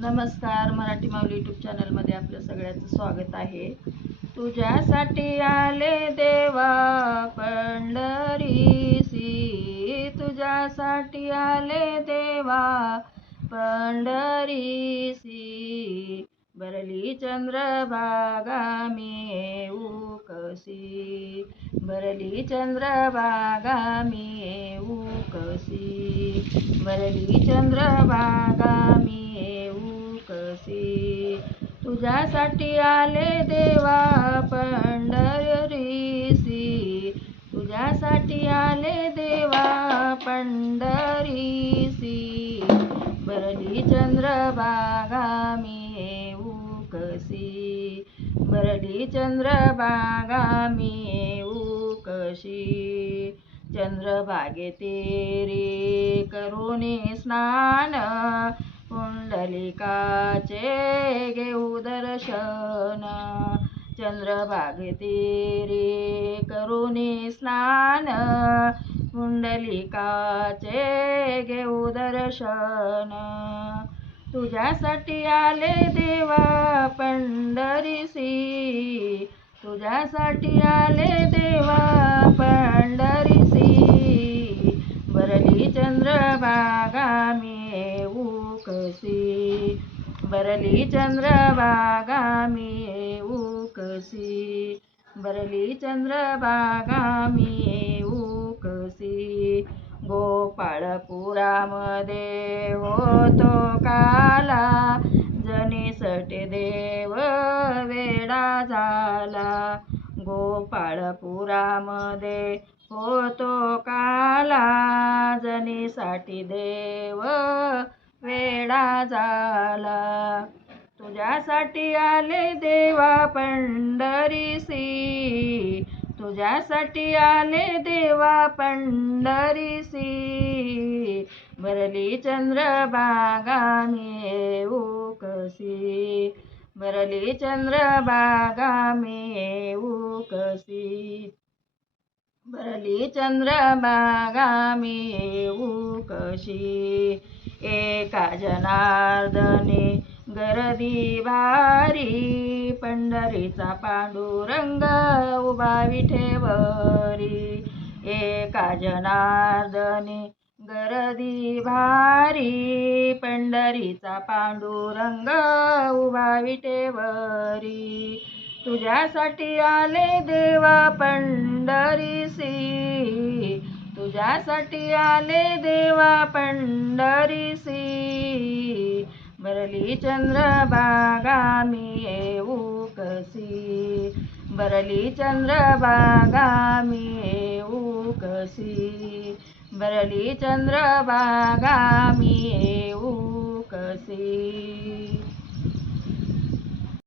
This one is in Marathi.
नमस्कार, मराठी माऊली यूट्यूब चॅनलमध्ये आपलं सगळ्यांचं स्वागत आहे. तुझ्यासाठी आले देवा पंढरीसी, तुझ्यासाठी आले देवा पंढरीसी. बरली चंद्रभागा मी येऊ कशी, बरली चंद्रभागा मी येऊ कशी, बरली चंद्रभागा मी कशी. तुझ्यासाठी आले देवा पंढरीसी, तुझ्यासाठी आले देवा पंढरीसी. बरली चंद्रभागा मी येऊ कशी, बरली चंद्रभागा मी येऊ कशी. चंद्रभागे तेरे करुणी स्नान, पुंडलिकाचे घेऊ दर्शन. चंद्रभागे तेरे करुणी स्नान, पुंडलिकाचे घेऊ दर्शन. तुझ्यासाठी आले देवा पंढरीसी, तुझ्यासाठी आले देवा पंढरीसी. बरली चंद्रभागा मी येऊ कशी, बरली चंद्रभागा मी येऊ कशी, बरली चंद्रभागा मी येऊ कशी. गोपाळपुरामध्ये होतो काला, जनीसाठी देव वेडा झाला. गोपाळपुरामध्ये होतो काला, जनीसाठी देव वेडा झाला. तुझ्यासाठी आले देवा पंढरीसी, तुझ्यासाठी आले देवा पंढरीसी. बरली चंद्रभागा मी येऊ कशी, बरली चंद्रभागा मी येऊ कशी, बरली चंद्रभागा मी येऊ कशी. एका जनार्दनी गर्दी भारी, पंढरीचा पांडुरंग उभा विठेवरी. एका जनार्दनी गर्दी भारी, पंढरीचा पांडुरंग उभा विठेवरी. तुझ्यासाठी आले देवा पंढरीसी, तुझ्यासाठी आले देवा पंढरीसी. बरली चंद्रभागा मी येऊ कशी, बरली चंद्रभागा मी येऊ कशी, बरली चंद्रभागा मी येऊ कशी.